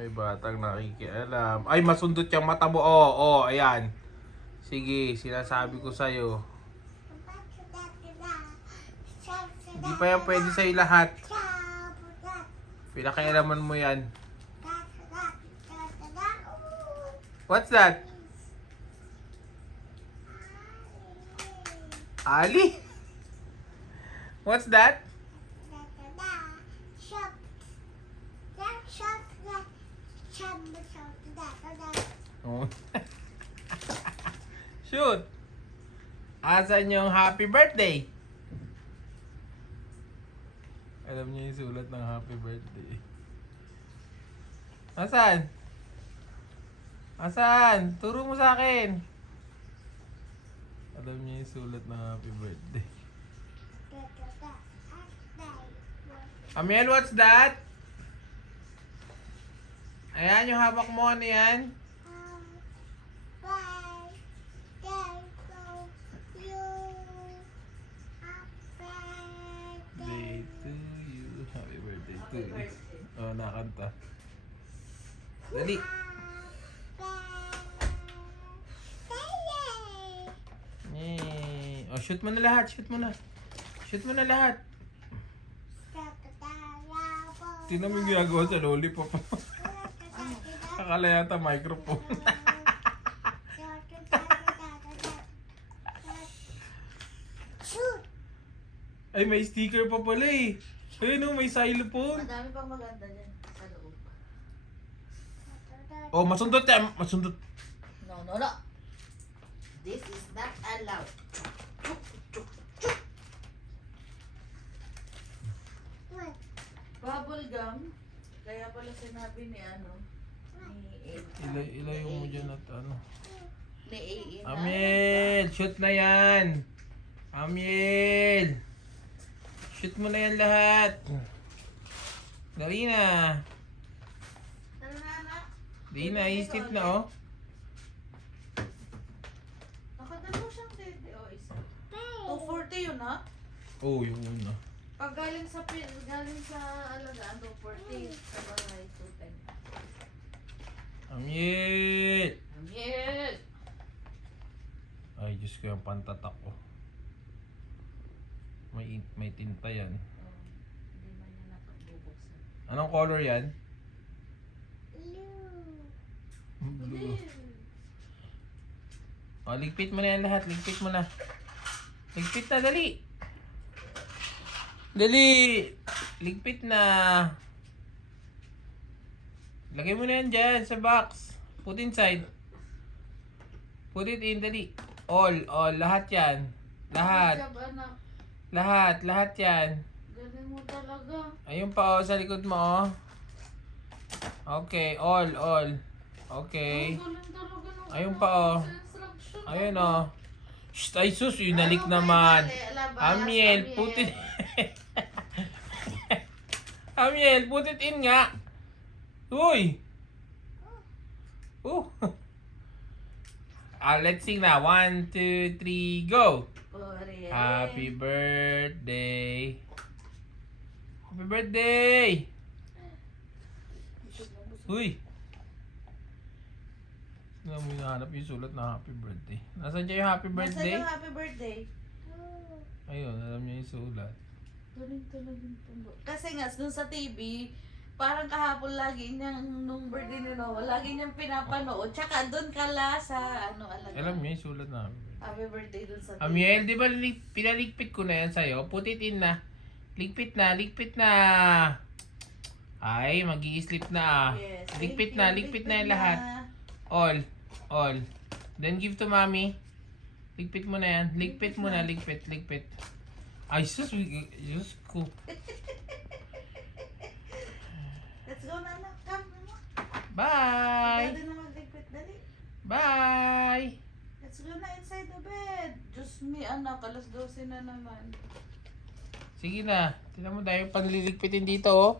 May batang nakikialam. Ay, masundot yung mata mo. Oo, ayan. Sige, sinasabi ko sa'yo. Hindi pa yan pwede sa'yo lahat. Pinakialaman mo yan. What's that? Ali? What's that? Oh. Shoot! Asan yung happy birthday? Alam niyo yung sulat ng happy birthday. Asan? Asan? Turo mo sa akin. Alam niyo yung sulat ng happy birthday. Amiel, what's that? Ayan, yung hawak mo, ano yan? Day to you. Happy birthday to you. Oh, nakanta. Dali. Yay. Oh, shoot mo na lahat. Shoot mo na. Shoot mo na lahat. Tingnan mo yung ginagawa sa lollipop. Akala yata microphone. Ay, may sticker pa pala eh. Ayun oh, may xylophone. Madami pang maganda dyan sa loob. Oh, masundot yan. Masundot. No. This is not allowed. Bubble gum. Kaya pala sinabi ni ano, Ilayo mo dyan at ano. ni AA na. Amiel, shoot na yan. Amiel. Shoot mo na yan lahat. Dali na. Ano na anak? Di na, isip na oh. Nakadalo siyang dede o isa. 240 yun ha? Oh, yung una. Pag galing sa alagaan, 240. Sa bahay, 210. Amiel. Amiel! Ay, Diyos ko yung pantatak ko. May tinta yan. Oh, hindi man niya nakabubuksan. Anong color yan? Blue. Blue. Oh, ligpit mo na yan lahat. Ligpit mo na. Ligpit na, dali. Dali. Ligpit na. Lagay mo na yan dyan sa box. Put inside. Put it in, dali. All, lahat yan. Lahat. Job, anak. Lahat yan. Galing mo talaga. Ayun pa oh, sa likod mo oh. Okay, all. Okay. Ang galing talaga nung Ayun pa oh. sa instruction. Ayun oh. Shh, ay sus, inalik naman. Amiel, put it. Amiel, put it in nga. Uy. Let's sing na. 1, 2, 3, go. Happy birthday. Happy birthday. Uy. Hindi mo hinahanap yung sulat na happy birthday. Nasaan dyan yung happy birthday? Nasaan yung happy birthday? Ayun, alam niya yung sulat. Galing talaga yung pundo. Kasi nga, dun sa TV, parang kahapon lagi niyang, nung birthday ni Noah, lagi niyang pinapanood. Tsaka dun kala sa, alaga. Alam niya yung sulat na Happy birthday dun sa TV. Amiel, di ba pinaligpit ko na yan sa'yo? Put it in na. Ligpit na. Ay, mag-i-sleep na ah. Yes. Ligpit na yan lahat. All. Then give to mommy. Ligpit mo na yan. Ligpit mo na, ligpit. Ay, sus ko. Let's go na anak. Come na. Bye! Dali na magligpit, dali. Bye! Let's go na inside the bed. Diyos me anak, alas 12 na naman. Sige na. Tignan mo tayo pagliligpitin dito oh.